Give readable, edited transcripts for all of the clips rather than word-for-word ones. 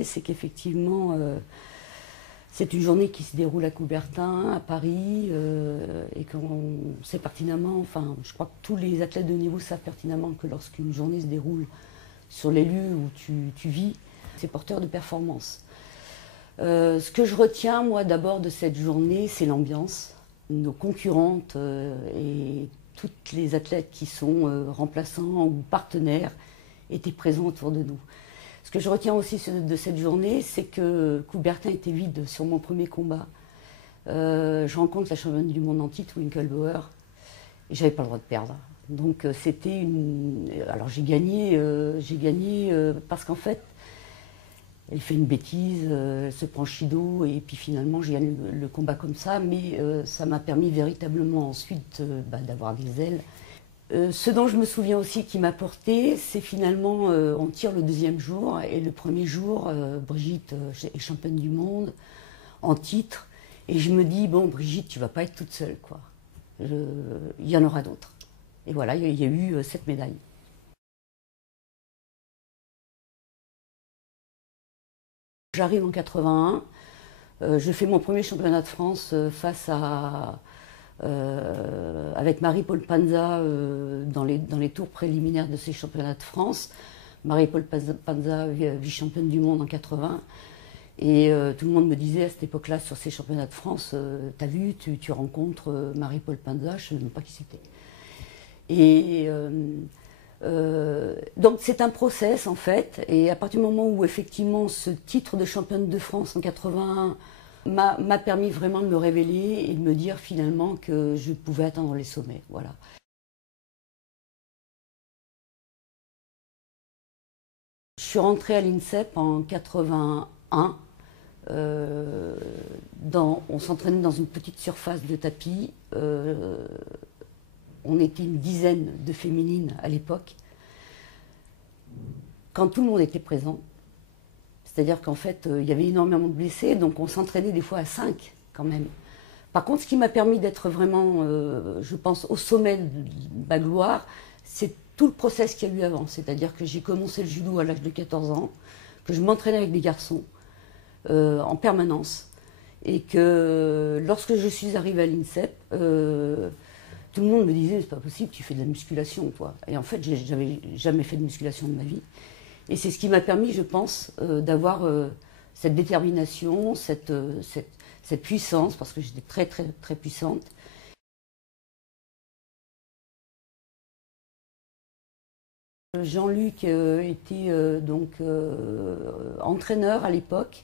journée, c'est qu'effectivement, c'est une journée qui se déroule à Coubertin, à Paris, et qu'on sait pertinemment, enfin, je crois que tous les athlètes de haut niveau savent pertinemment que lorsqu'une journée se déroule sur les lieux où tu vis, c'est porteur de performance. Ce que je retiens, moi, d'abord de cette journée, c'est l'ambiance. Nos concurrentes et toutes les athlètes qui sont remplaçants ou partenaires étaient présents autour de nous. Ce que je retiens aussi de cette journée, c'est que Coubertin était vide sur mon premier combat. Je rencontre la championne du monde en titre, Winkelbauer, et j'avais pas le droit de perdre. Donc c'était une... Alors j'ai gagné parce qu'en fait, elle fait une bêtise, elle se prend Shido, et puis finalement j'ai gagné le combat comme ça, mais ça m'a permis véritablement ensuite d'avoir des ailes. Ce dont je me souviens aussi qui m'a porté, c'est finalement, on tire le deuxième jour, et le premier jour, Brigitte est championne du monde en titre, et je me dis, bon Brigitte, tu vas pas être toute seule, quoi. Il y en aura d'autres. Et voilà, il y a eu 7 médailles. J'arrive en 81, je fais mon premier championnat de France avec Marie-Paul Panza dans les tours préliminaires de ces championnats de France. Marie-Paul Panza, vice-championne du monde en 80. Et tout le monde me disait à cette époque-là, sur ces championnats de France, t'as vu, tu rencontres Marie-Paul Panza, je ne sais même pas qui c'était. Et donc c'est un process en fait, et à partir du moment où effectivement ce titre de championne de France en 81 m'a permis vraiment de me révéler et de me dire finalement que je pouvais atteindre les sommets. Voilà. Je suis rentrée à l'INSEP en 81. On s'entraînait dans une petite surface de tapis. On était une dizaine de féminines à l'époque. Quand tout le monde était présent, c'est-à-dire qu'en fait, il y avait énormément de blessés, donc on s'entraînait des fois à 5 quand même. Par contre, ce qui m'a permis d'être vraiment, je pense, au sommet de ma gloire, c'est tout le process qu'il y a eu avant. C'est-à-dire que j'ai commencé le judo à l'âge de 14 ans, que je m'entraînais avec des garçons en permanence, et que lorsque je suis arrivée à l'INSEP, tout le monde me disait, c'est pas possible, tu fais de la musculation, toi. Et en fait, j'avais jamais fait de musculation de ma vie. Et c'est ce qui m'a permis, je pense, d'avoir cette détermination, cette puissance, parce que j'étais très, très, très puissante. Jean-Luc était entraîneur à l'époque.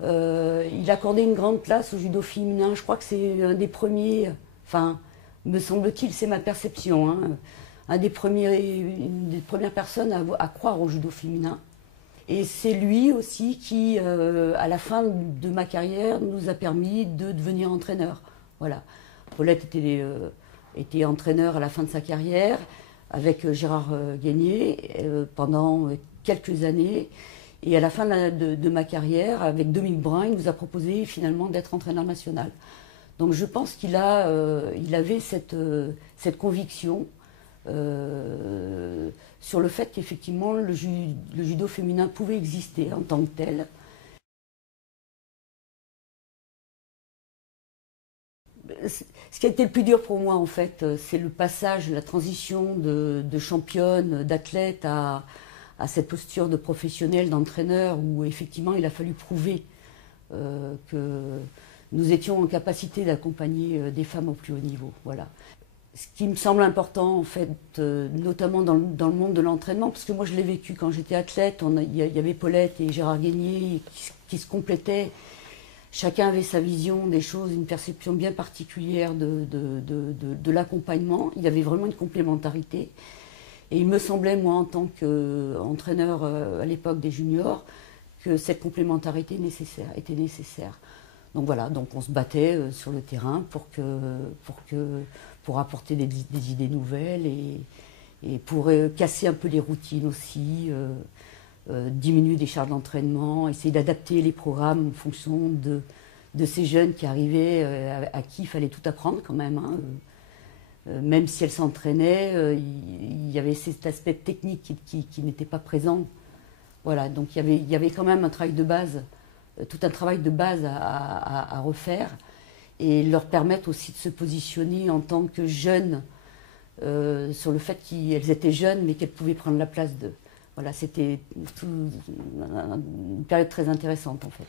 Il accordait une grande place au judo féminin. Je crois que c'est un des premiers, enfin, me semble-t-il, c'est ma perception, hein, une des premières personnes à croire au judo féminin. Et c'est lui aussi qui, à la fin de ma carrière, nous a permis de devenir entraîneur. Voilà. Paulette était entraîneur à la fin de sa carrière avec Gérard Guénier pendant quelques années. Et à la fin de ma carrière, avec Dominique Brun, il nous a proposé finalement d'être entraîneur national. Donc je pense il avait cette conviction sur le fait qu'effectivement le judo féminin pouvait exister en tant que tel. Ce qui a été le plus dur pour moi en fait, c'est le passage, la transition de championne, d'athlète à cette posture de professionnel, d'entraîneur, où effectivement il a fallu prouver que nous étions en capacité d'accompagner des femmes au plus haut niveau. Voilà. Ce qui me semble important, en fait, notamment dans le monde de l'entraînement, parce que moi je l'ai vécu quand j'étais athlète, il y avait Paulette et Gérard Guénier qui se complétaient. Chacun avait sa vision des choses, une perception bien particulière de l'accompagnement. Il y avait vraiment une complémentarité. Et il me semblait, moi, en tant qu'entraîneur à l'époque des juniors, que cette complémentarité était nécessaire. Donc voilà, donc on se battait sur le terrain pour apporter des idées nouvelles et pour casser un peu les routines aussi, diminuer des charges d'entraînement, essayer d'adapter les programmes en fonction de ces jeunes qui arrivaient, à qui il fallait tout apprendre quand même. Hein. Même si elles s'entraînaient, il y avait cet aspect technique qui n'était pas présent Voilà, donc il y avait quand même un travail de base, tout un travail de base à refaire et leur permettre aussi de se positionner en tant que jeunes sur le fait qu'elles étaient jeunes mais qu'elles pouvaient prendre la place d'eux. Voilà, c'était une période très intéressante en fait.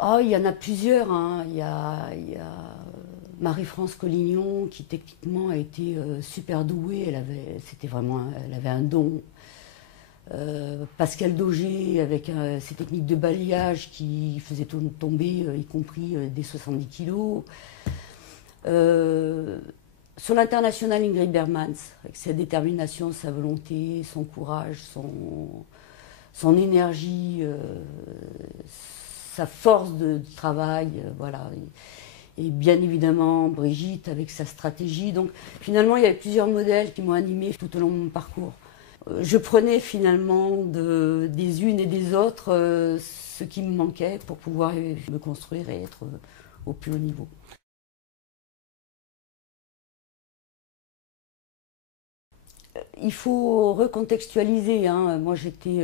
Oh, il y en a plusieurs, hein. Il y a Marie-France Collignon qui techniquement a été super douée. Elle avait un don. Pascal Daugé avec ses techniques de balayage qui faisaient tomber, y compris des 70 kilos. Euh, sur l'international, Ingrid Bergmans, avec sa détermination, sa volonté, son courage, son énergie, sa force de travail, voilà. Et bien évidemment, Brigitte avec sa stratégie. Donc finalement, il y avait plusieurs modèles qui m'ont animée tout au long de mon parcours. Je prenais finalement des unes et des autres ce qui me manquait pour pouvoir me construire et être au plus haut niveau. Il faut recontextualiser, hein. Moi, j'ai pris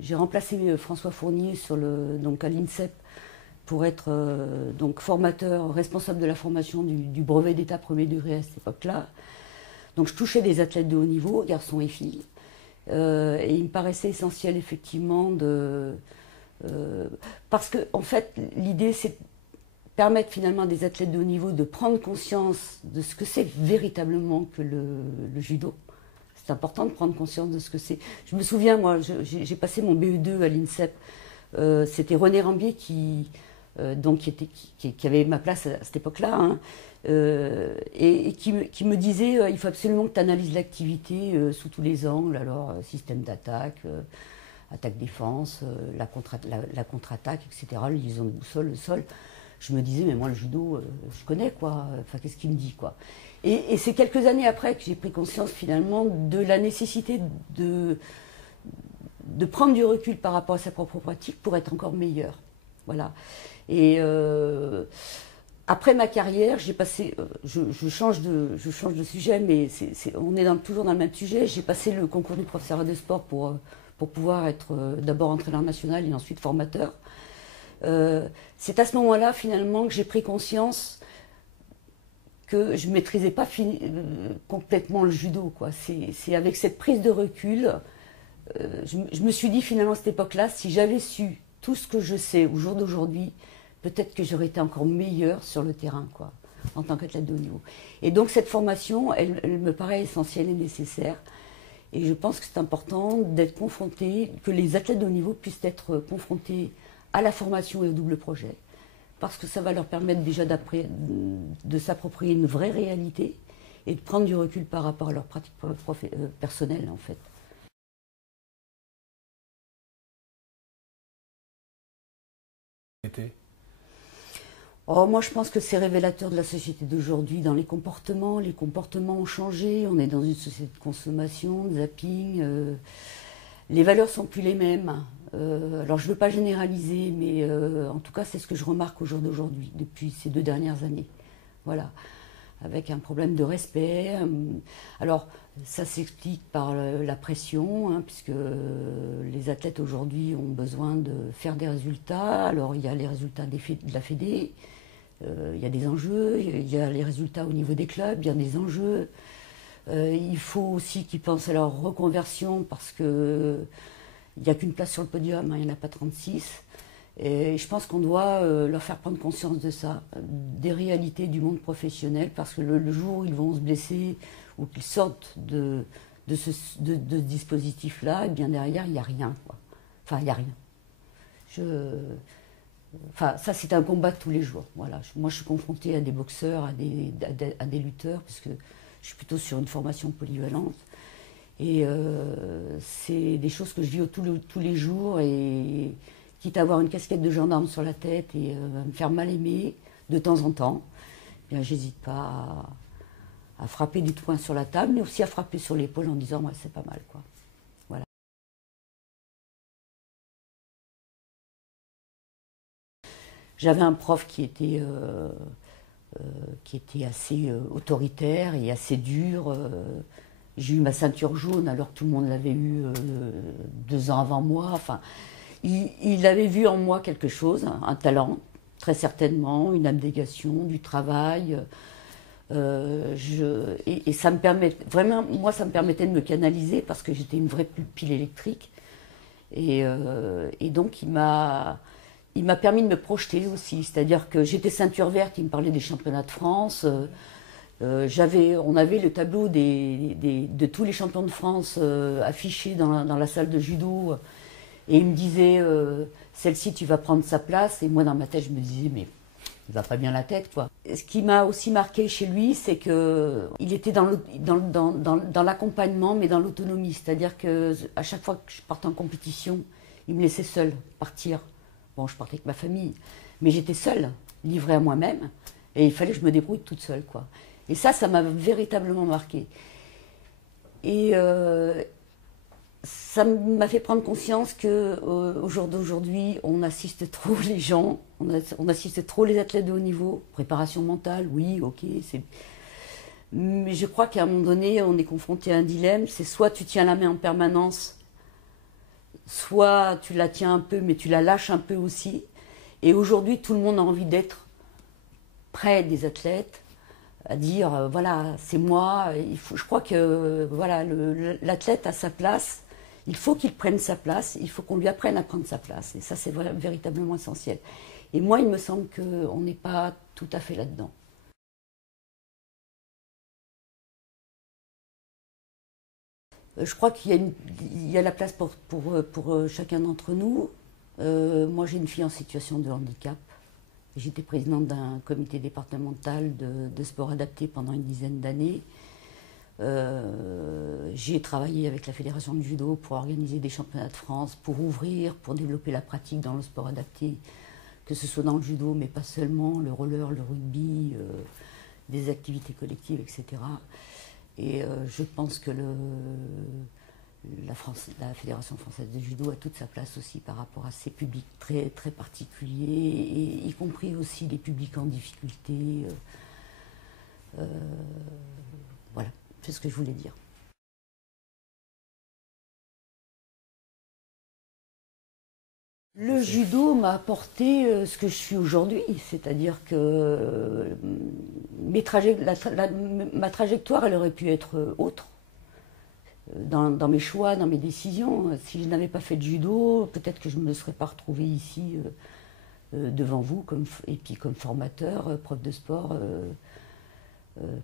j'ai remplacé François Fournier donc à l'INSEP pour être donc formateur, responsable de la formation du brevet d'état premier degré à cette époque-là. Donc, je touchais des athlètes de haut niveau, garçons et filles, et il me paraissait essentiel effectivement parce que en fait, l'idée c'est permettre finalement à des athlètes de haut niveau de prendre conscience de ce que c'est véritablement que le judo. C'est important de prendre conscience de ce que c'est. Je me souviens, moi, j'ai passé mon BE2 à l'INSEP. C'était René Rambier donc, qui avait ma place à cette époque-là, hein, et qui me disait il faut absolument que tu analyses l'activité sous tous les angles, alors système d'attaque, attaque-défense, la contre-attaque, etc., les liaisons de boussole, le sol. Je me disais, mais moi le judo, je connais quoi, enfin qu'est-ce qu'il me dit quoi. Et c'est quelques années après que j'ai pris conscience finalement de la nécessité de prendre du recul par rapport à sa propre pratique pour être encore meilleur. Voilà. Et après ma carrière, j'ai passé, je change de sujet, mais on est toujours dans le même sujet. J'ai passé le concours du professeur de sport pour pouvoir être d'abord entraîneur national et ensuite formateur. C'est à ce moment-là, finalement, que j'ai pris conscience que je ne maîtrisais pas complètement le judo, quoi. C'est avec cette prise de recul, je me suis dit, finalement, à cette époque-là, si j'avais su tout ce que je sais au jour d'aujourd'hui, peut-être que j'aurais été encore meilleure sur le terrain, quoi, en tant qu'athlète de haut niveau. Et donc, cette formation, elle me paraît essentielle et nécessaire. Et je pense que c'est important d'être confronté, que les athlètes de haut niveau puissent être confrontés à la formation et au double projet, parce que ça va leur permettre déjà de s'approprier une vraie réalité et de prendre du recul par rapport à leur pratique personnelle en fait. Oh, moi je pense que c'est révélateur de la société d'aujourd'hui dans les comportements. Les comportements ont changé, on est dans une société de consommation, de zapping, les valeurs sont plus les mêmes. Alors je ne veux pas généraliser, mais en tout cas c'est ce que je remarque au jour d'aujourd'hui, depuis ces 2 dernières années. Voilà, avec un problème de respect. Alors ça s'explique par la pression, hein, puisque les athlètes aujourd'hui ont besoin de faire des résultats. Alors il y a les résultats de la Fédé, il y a des enjeux, il y a les résultats au niveau des clubs, il y a des enjeux. Il faut aussi qu'ils pensent à leur reconversion parce que il n'y a qu'une place sur le podium, hein, il n'y en a pas 36. Et je pense qu'on doit leur faire prendre conscience de ça, des réalités du monde professionnel, parce que le jour où ils vont se blesser ou qu'ils sortent de ce dispositif-là, et bien derrière, il n'y a rien, quoi. Enfin, il n'y a rien. Enfin, ça, c'est un combat de tous les jours. Voilà. Moi, je suis confrontée à des boxeurs, à des lutteurs, parce que je suis plutôt sur une formation polyvalente. Et c'est des choses que je vis tous les jours. Et quitte à avoir une casquette de gendarme sur la tête et à me faire mal aimer de temps en temps, eh bien, j'hésite pas à frapper du poing sur la table, mais aussi à frapper sur l'épaule en disant, ouais, c'est pas mal, quoi. Voilà. J'avais un prof qui était qui était assez autoritaire et assez dur. J'ai eu ma ceinture jaune alors que tout le monde l'avait eu 2 ans avant moi. Enfin, il avait vu en moi quelque chose, un talent, très certainement, une abnégation, du travail. Et ça me permet, vraiment, moi, ça me permettait de me canaliser parce que j'étais une vraie pile électrique. Et donc, il m'a permis de me projeter aussi. C'est-à-dire que j'étais ceinture verte, il me parlait des championnats de France. On avait le tableau de tous les champions de France affichés dans la salle de judo. Et il me disait, celle-ci, tu vas prendre sa place. Et moi, dans ma tête, je me disais, mais il va pas bien la tête, quoi. Ce qui m'a aussi marqué chez lui, c'est qu'il était dans l'accompagnement, mais dans l'autonomie. C'est-à-dire qu'à chaque fois que je partais en compétition, il me laissait seule partir. Bon, je partais avec ma famille, mais j'étais seule, livrée à moi-même. Et il fallait que je me débrouille toute seule, quoi. Et ça m'a véritablement marqué. Et ça m'a fait prendre conscience qu'au jour d'aujourd'hui, on assiste trop les gens, on assiste trop les athlètes de haut niveau. Préparation mentale, oui, ok. Mais je crois qu'à un moment donné, on est confronté à un dilemme. C'est soit tu tiens la main en permanence, soit tu la tiens un peu, mais tu la lâches un peu aussi. Et aujourd'hui, tout le monde a envie d'être près des athlètes, à dire, voilà, c'est moi. Je crois que voilà, l'athlète a sa place. Il faut qu'il prenne sa place, il faut qu'on lui apprenne à prendre sa place. Et ça, c'est véritablement essentiel. Et moi, il me semble qu'on n'est pas tout à fait là-dedans. Je crois qu'il y a la place pour chacun d'entre nous. Moi, j'ai une fille en situation de handicap. J'étais présidente d'un comité départemental de sport adapté pendant une dizaine d'années. J'ai travaillé avec la Fédération de judo pour organiser des championnats de France, pour ouvrir, pour développer la pratique dans le sport adapté, que ce soit dans le judo, mais pas seulement, le roller, le rugby, des activités collectives, etc. Et je pense que la Fédération française de judo a toute sa place aussi par rapport à ces publics très, très particuliers, et y compris aussi les publics en difficulté. Voilà. C'est ce que je voulais dire. Le judo m'a apporté ce que je suis aujourd'hui, c'est-à-dire que ma trajectoire, elle aurait pu être autre dans mes choix, dans mes décisions. Si je n'avais pas fait de judo, peut-être que je ne me serais pas retrouvée ici devant vous, et puis comme formateur, prof de sport.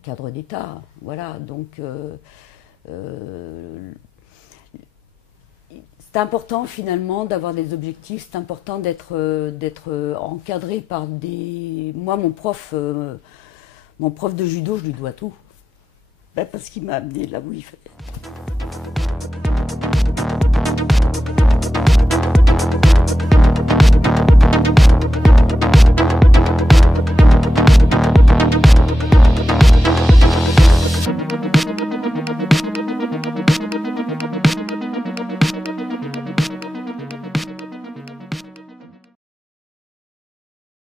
Cadre d'État. Voilà, donc c'est important finalement d'avoir des objectifs, c'est important d'être encadré par des... Moi, mon prof de judo, je lui dois tout. Ben, parce qu'il m'a amené là où il fallait.